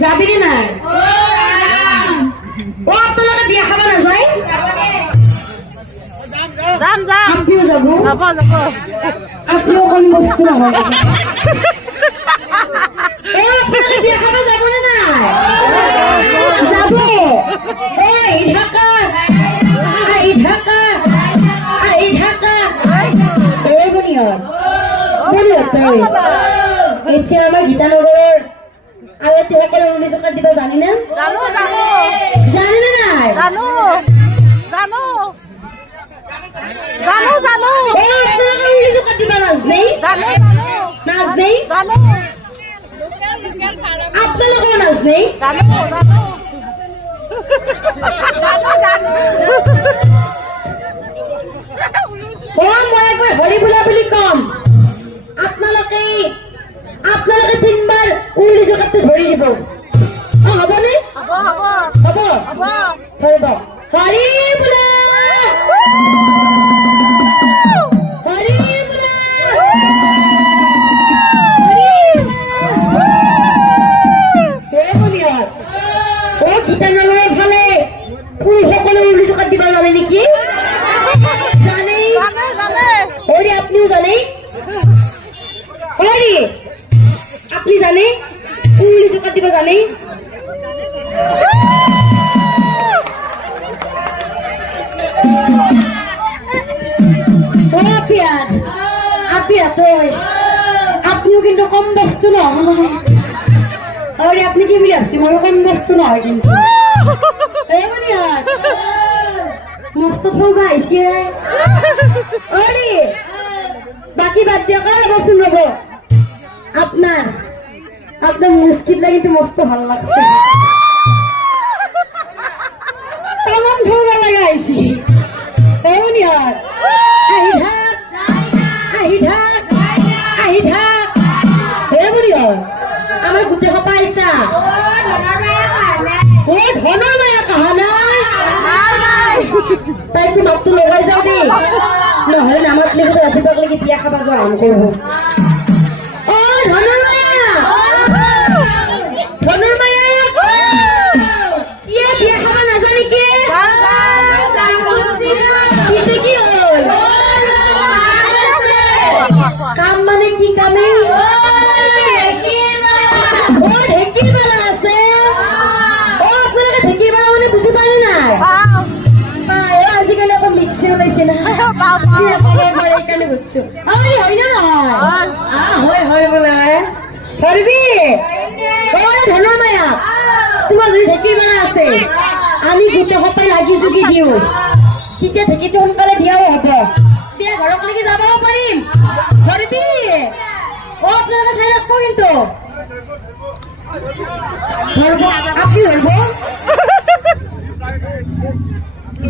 যাবি নে নাই? ও আপোনালোকে বিয়া খাব নাযায়? যাম যাম। আপুনিও যাব? যাব যাব। আপুনিও কম বস্তু নহয়। এই আপোনালোকে বিয়া খাব যাব নে নাই? যাব। এই ঢাকা ঢাকা ঢাকা এই বনিয়ৰ এতিয়া আমাৰ গীতানগৰৰ আৰু সকলে 19 টকা দিব জানিনে? জানো জানো। জানিনে নাই? জানো জানো জানো জানো। এই আপোনালোকে 19 টকা দিব নাজনে? জানো জানো নাজনে? জানো। আপোনালোকেও নাজনে? জানো জানো জানো জানো। মই একবাৰ হৰি বোলা বুলি কম, আপোনালোকে 3বাৰ 19 টকাটো ধৰি দিব। হ'বনে? হ'ব হ'ব হ'ব হ'ব। ধৰিব। হৰি বোলা হৰি বোলা গীতানগৰৰ ফালে পুৰুষসকলে 19 টকা দিব জানে নেকি? জানে? জানে জানে। হৰি আপনিও জানে? হৰি আপনি জানে 19 টকা দিব জানে? আপনিও কিন্তু কম বস্তু নহয়। হৰি আপনি কি বুলি ভাবছি? মই কম বস্তু নহয় কিন্তু। মস্ত ঠগা আহিছে। হৰি বাকি বাদ দিয়ক, ৰবচোন ৰব। আপনার মুস্কিলটা কিন্তু মস্ত ভালো লাগছে। কেমন ঠগা লাগাইছি এমনি আর আহি থাক আহি থাক আহি থাক এমনি আর আমার গোটে সপা আইসা। ও ধনৰ মায়া কাহা নাই তাই একটু মাতটো লগাই যাও দেই, নহলে নামাতলে কিন্তু ৰাতিপুৱা লৈকে বিয়া খাবা যোৱা আম কৰবো। ও ধনৰ মায়া ধনৰ মায়া কি বিয়া খাবা নাজানি কি? পিছে কি হল? কাম মানে কি কামে? ঢেঁকিৰ মেলা আছে। আপোনালোকে ঢেঁকিৰ মেলা মানে বুজি পালে নাই? আজিকালি আকৌ মিক্সি ওলাইছে না, সেইকাৰণে বুজছো। হয় না নহয়? হয় বোলে। ধৰবি ধনৰ মায়া, তোমাৰ যদি ঢেঁকিৰ মেলা আছে, আমি গোটেই সপাই লাগি জুগি দিওঁ, তেতিয়া ঢেঁকিটো সোনকালে বিয়াও হব, তেতিয়া ঘৰক লাগি যাবও পাৰিম। ধৰবি আপোনালোকে চাই ৰাখব কিন্তু। ধৰব আপনি ধৰব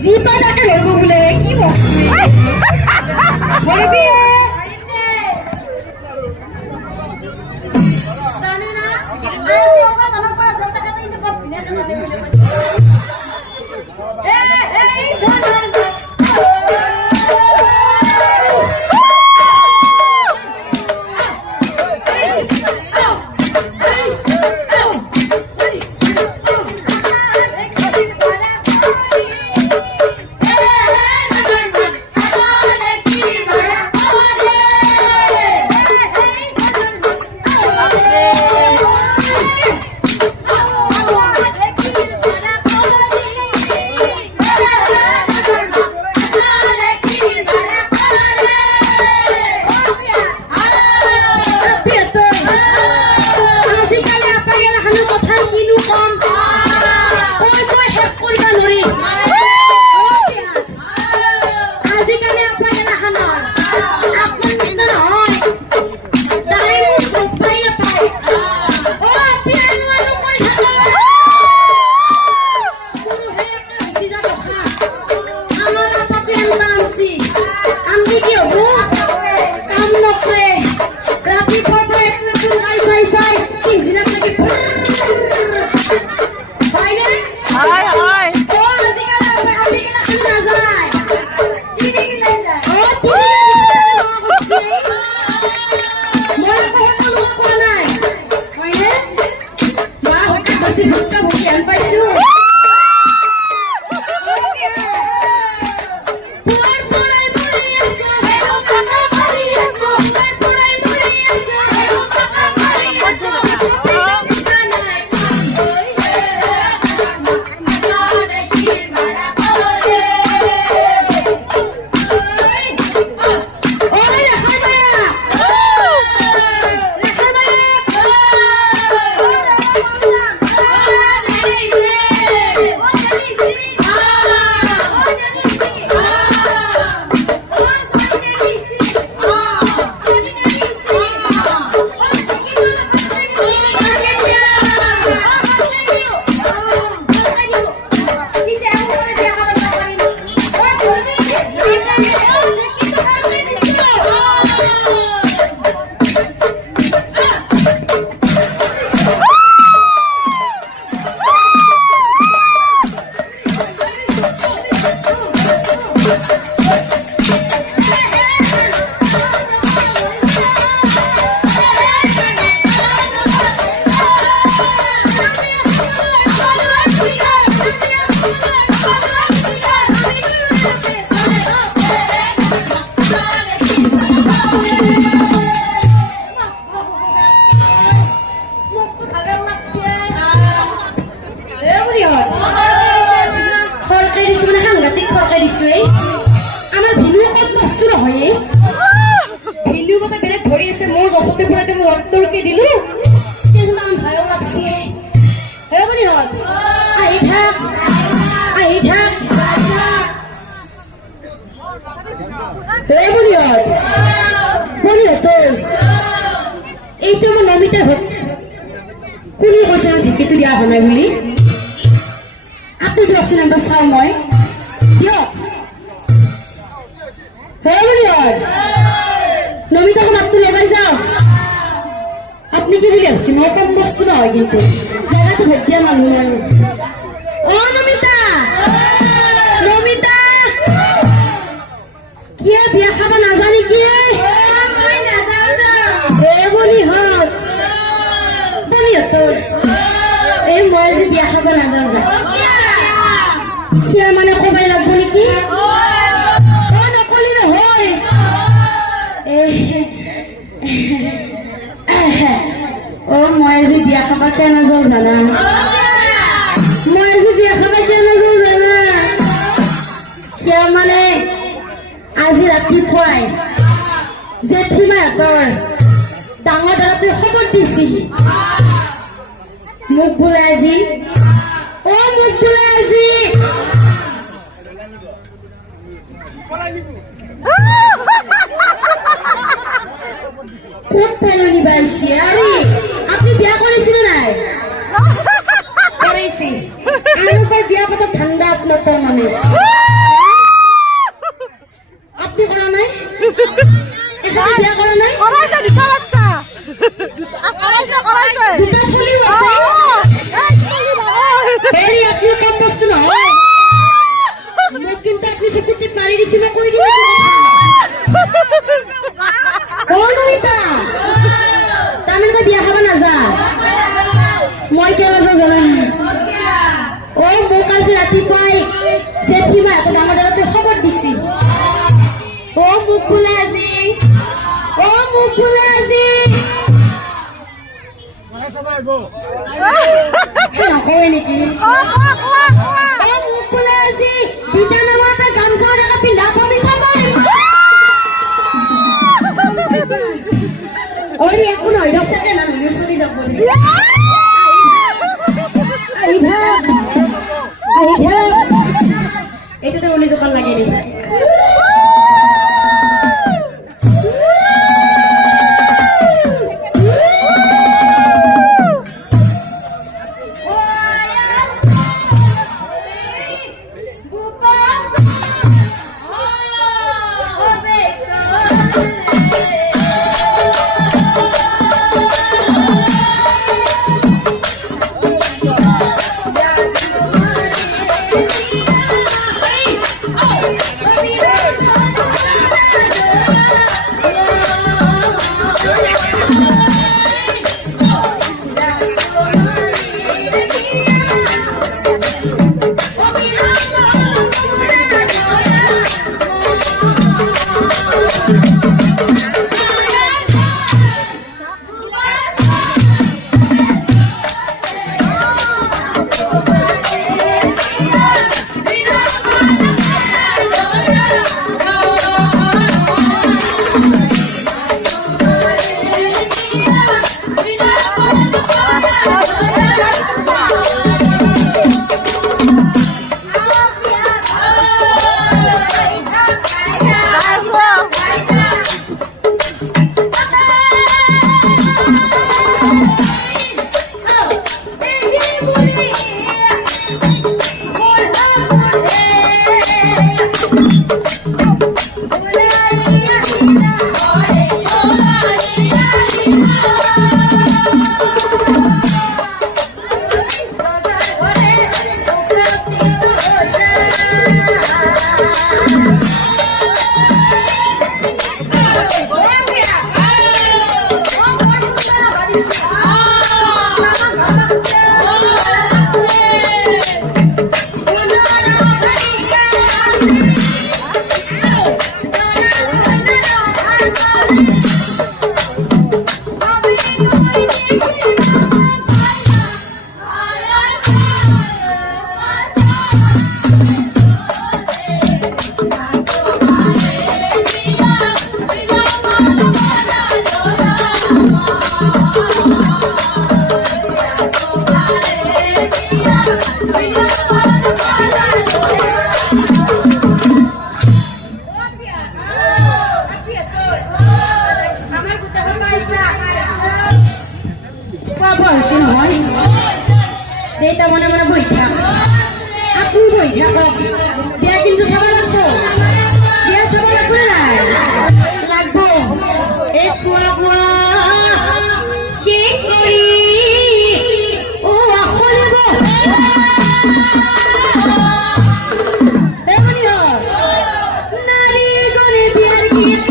যি পাই তাকে ধৰব বোলে। কি বস্তু ধৰবি নহয় ভিডিঅ' কথা বেলেগ ধৰি আছে মোৰ জসতে পুৰাতে মই অন্তৰকে দিলো তেজন নাম ভয় লাগছে হে বনি হত আহি থাক হে বনি হত এইটো মোৰ নমিতা হত কোনে কৈছে ঢেকিটো দিয়া হোৱা নাই বুলি আপুনি দিয়কচোন এবাৰ চাওঁ মই দিয়ক নমিতাকে মাতটো লগাই যাও আপনি কি বলি ভাবছি মই কম বস্তু নহয় কিন্তু জায়গাটো ভোট দিয়া মানুহ নাই ও নমিতা কিয় বিয়া খাব নাজানি কি এই মই আজি বিয়া খাব নাযাওঁ যা কিয় মানে কবাই লাগব নেকি ও মই আজি বিয়া খাবা কিয় নাযাওঁ জানা কিয় মানে আজি ৰাতিপুৱাই জেঠীমাহঁতৰ ডাঙৰ দাদাটোৱে খবৰ দিছি মোক বোলে আজি ক'ত পেলনি বাইছে আরে আপনি বিয়া করেছিল নাই করেছি আমার বিয়া কথা ঠান্ডা আপনার তো মানে আপনি করা নাই এখানে বিয়া করা নাই করাইছে দুটা বাচ্চা করাইছে দুটা চলি আছে এই আপনি কম বস্তু না মোক কিন্তু আপনি শিখতে পারি দিছি না কই দিছি বিয়া খাব নাযা মই কিয় নাযাওঁ জানা ও মোক আজি ৰাতিপুৱাই জেঠীমাহঁতে ডাঙৰ দাদাটোৱে খবৰ দিছি ও মোক বোলে আজি নকয় নেকি মোক বোলে আজি দুটা নামৰ এটা গামোচা এটা পিন্ধা পাবিছা ওরে এখন ওই রাস্তাতে না ভিডিও শুনি যাব বলি এটাতে উনি জোকাল লাগেনি আছে নহয় দেউতা মনে মনে বহি থাক আকো বহি থাকক বিয়া কিন্তু চাব লাগছ বিয়া চাব লাগছ নাই লাগব এ কোৱা কোৱা কি কৰি ও আখলিব নারী গনে বিয়ার গীত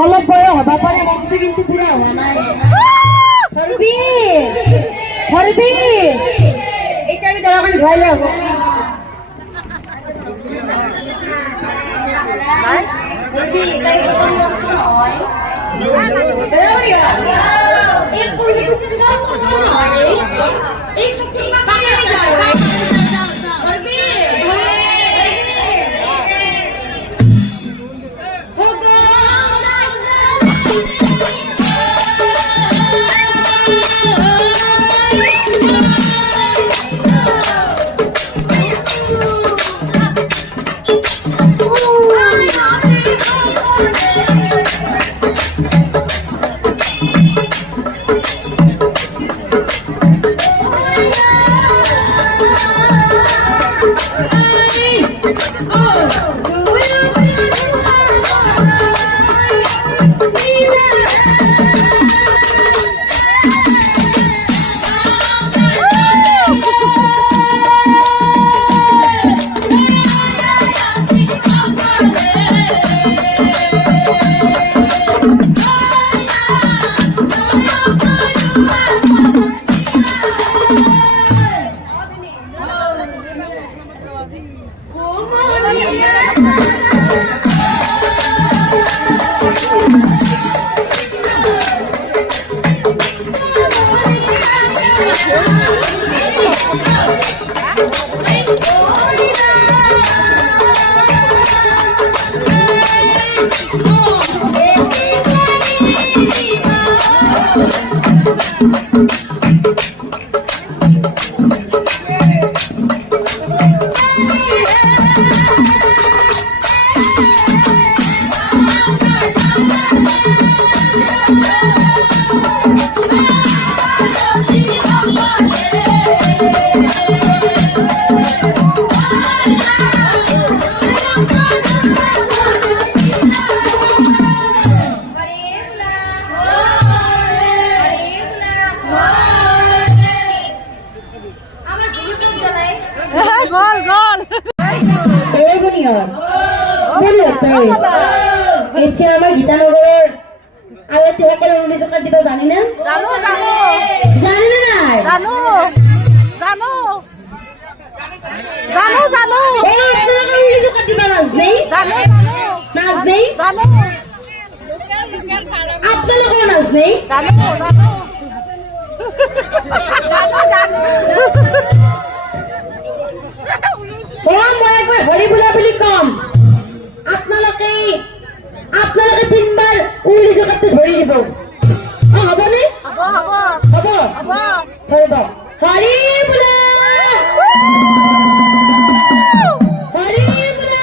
অলপ বড় হবা পারে মন্ত্র কিন্তু পুরা হওয়া নাই হরবি এটা আমি দরকার ধরাইলে হবো আমার গীতানগরের আওয়াজ সকলে 19 দিবা জানি না জানো জানো জানি না নাই জানো জানো জানো জানো এই আপনারা 19 দিবা নাচ নেই জানো নাচ নেই জানো আপনারা কোন নাচ নেই জানো জানো জানো জানো ও মই একবার হরি বুলা বলি কম আপনাকে তিনবার 19 করতে ধরে দিব হবে না হব হব হব হরি বুলা হরি বুলা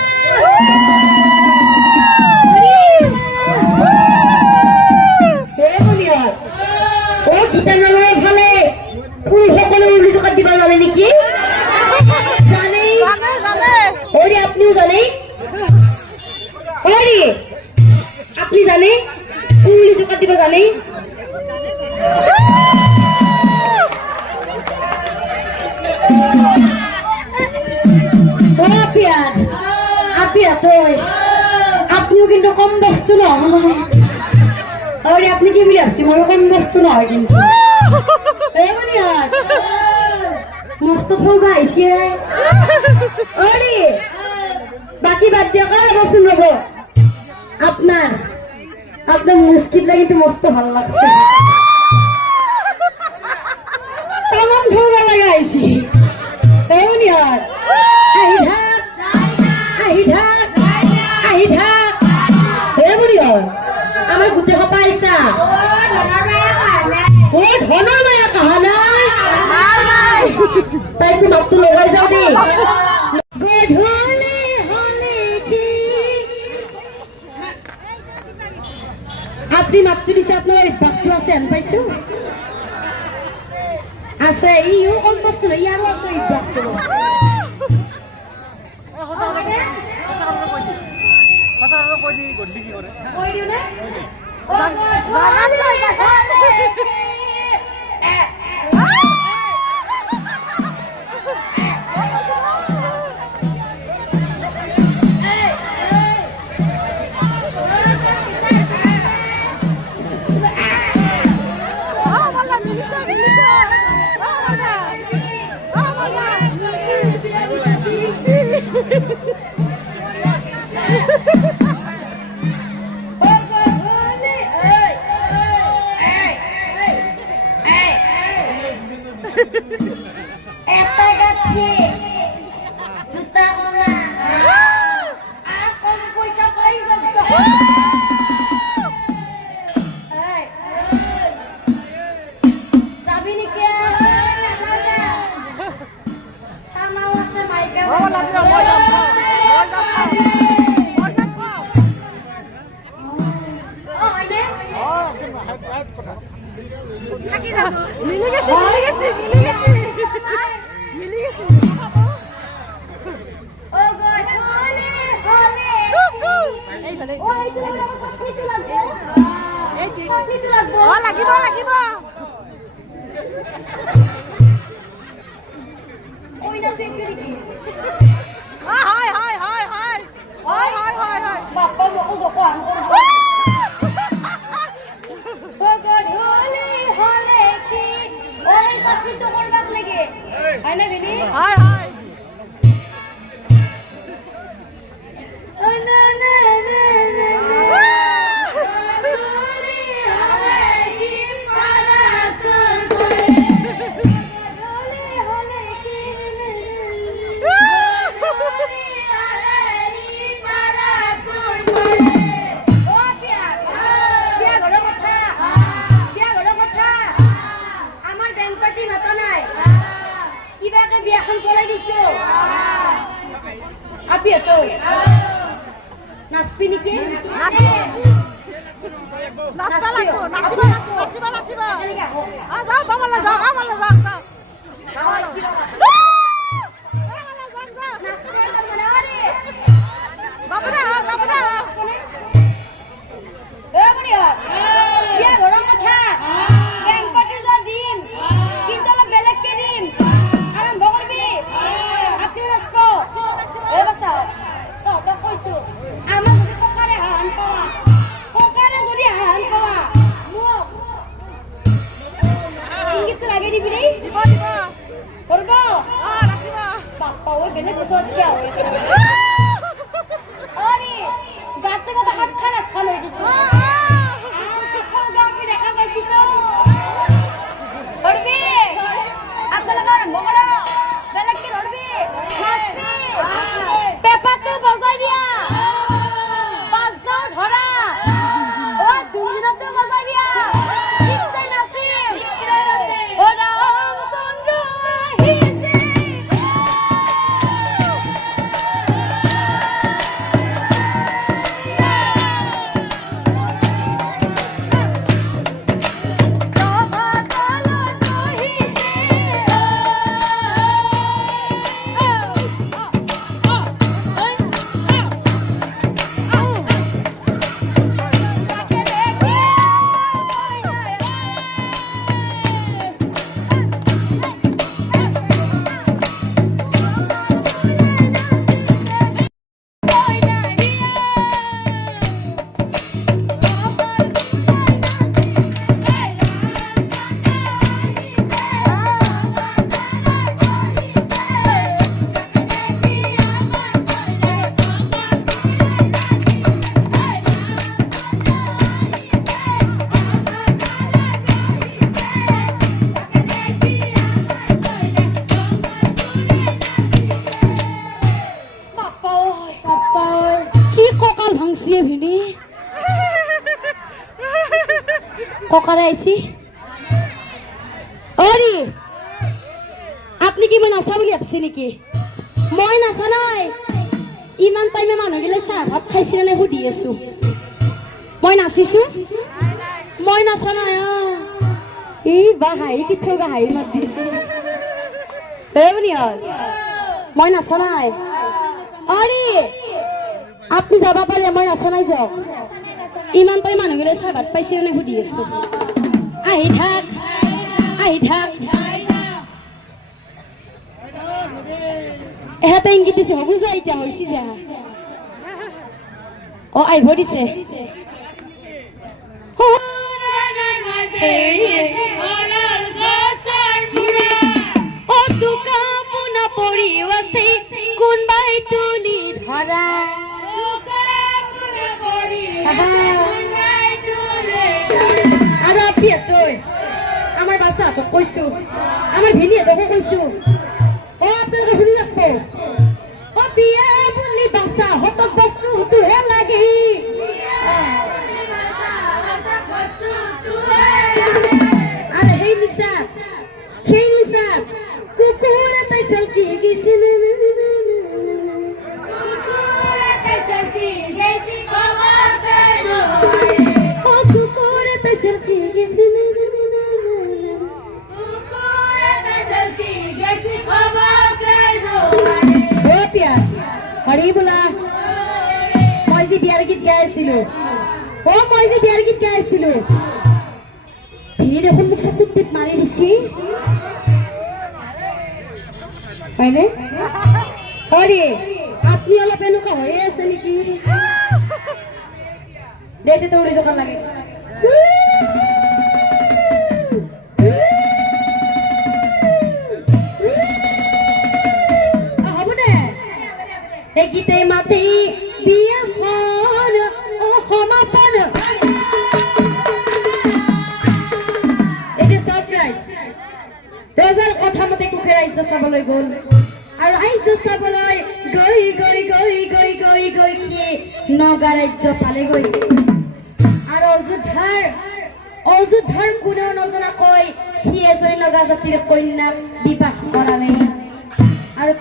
ও গীতানগরের ফলে পুরুষ সকলে 19 টাকা দিবা জানে নাকি জানে ওরে আপনিও জানে ওরে আপনি জানে 19 টাকা দিবা জানে আপনিও কিন্তু কম বস্তু না আরে আপনি কি বলি আসছি মনে কম বস্তু না হয় কিন্তু মস্ত ঠোকা আইছে আরে বাকি বাদ দিয়া কার বস্তু নেব আপনার মুশকিল লাগে কিন্তু মস্ত ভালো লাগছে কেমন ঠোকা লাগাইছি এমনি আর আহি ঢাক তাইতো মাতটো লগাই যাও দেই গধূলি হলে কি আপনি মাতটো দিছে আপনার বাক্য আছে আন পাইছো আছে ইও কোন বস্তু ইয়ারও আছে এই বাক্য কই দিও না ও আপনি কি মই নাচা বুলি ভাবছি নেকি মই নাচা নাই ইমান টাইমে মানুহগিলা চাহ ভাত খাইছিল নে সুধি আছো মই নাচিছো মই নাচা নাই এই বা হাঁহি কি থগা হাঁহি মাত দিছে এই বনি মই নাচা নাই আরে আপনি যাবা পারে মই নাচা নাই যাওক ইমান টাইম মানুহগিলা চাহ ভাত পাইছিল নে সুধি আছো আহি থাক এহাতে ইংগিত দিছে হবু যা এতিয়া হৈছি যা ও আইব দিছে ও দুকা মুনা পড়িও আছে কোনবাই তুলি ধরা আর আপনি তুই আমার বাসা তো কইছো আমার ভিনি তোকে কইছো ও আপনাকে শুনি রাখবো ও বিয়া বলি বাসা হতক বস্তু তুহে লাগি আরে হেই মিসা কুকুরে তাইছল কি গিছে কুকুরে তাইছল কি গেছি বাবা কানো ও কুকুরে তাইছল কি গিছে হৰি বোলা মই যে বিয়াৰ গীত গাই আছিলো সি দেখোন মোক চকুত টিপ মাৰি দিছি হয়নে হৰি আপুনি অলপ এনেকুৱা হৈয়ে আছে নেকি দেখতে দৌৰি যাব লাগে গীতে মাতি বিয়াখন সমাপন ৰজাৰ কথা মতে কুকে ৰাজ্য চাবলৈ গ'ল আৰু ৰাজ্য চাবলৈ গৈ সি নগা ৰাজ্য পালেগৈ আৰু অযোধ্যাৰ কোনেও নজনাকৈ সি এজনী নগা জাতিৰ কন্যাক বিবাহ কৰালে আৰু